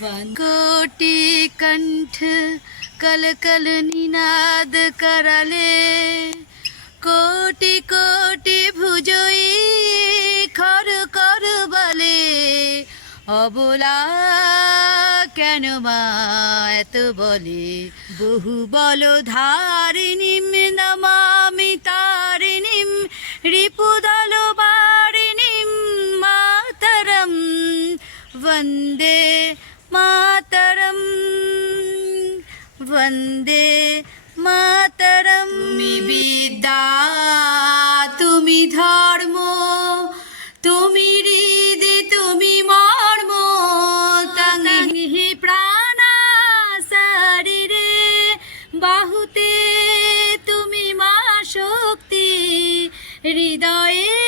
कोटि कंठ कल कल निनाद करले कोटि कोटि भुजई खर कर बले অবলা কেন মা এত বলে বহু বল ধারিণীম নমামি তারিণীম রিপুদল বারিণীম মাতরম वन्दे मातरम वन्दे मातरम তুমি বিদ্যা তুমি ধর্ম তুমি হৃদি তুমি মর্ম তাহি প্রাণা শরীরে বাহুতে তুমি মা শক্তি হৃদয়ে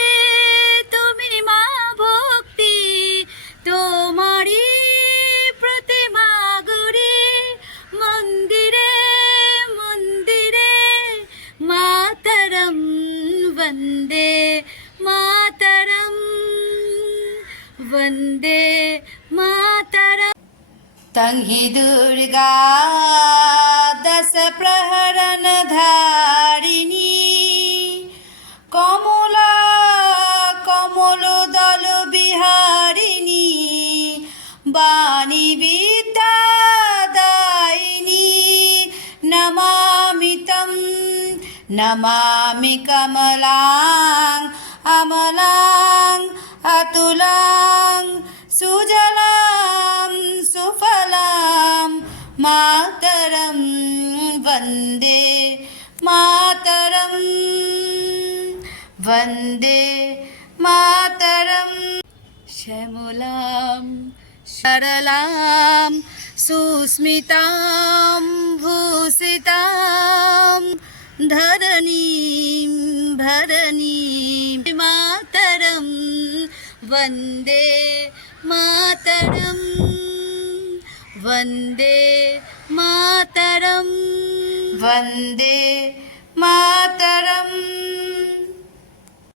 তুমি মা ভক্তি তোমারি প্রতিমা গড়ে মন্দিরে মন্দিরে মাতরম বন্দে মাতরম वन्दे मातरम तंहि दुर्गा दश प्रहरण धारिणी कमला कमल दल बिहारिणी वाणी विद्यादायिनी नमामि तं नमामि कमलां अमलां अतुलां सुजलां सुफलां मातरं वन्दे मातरं वन्दे मातरं श्यामलां सरलां सुस्मितां भूषितां धरणीं भरणीं मातरं वन्दे मातरं वन्दे मातरं वन्दे मातरम्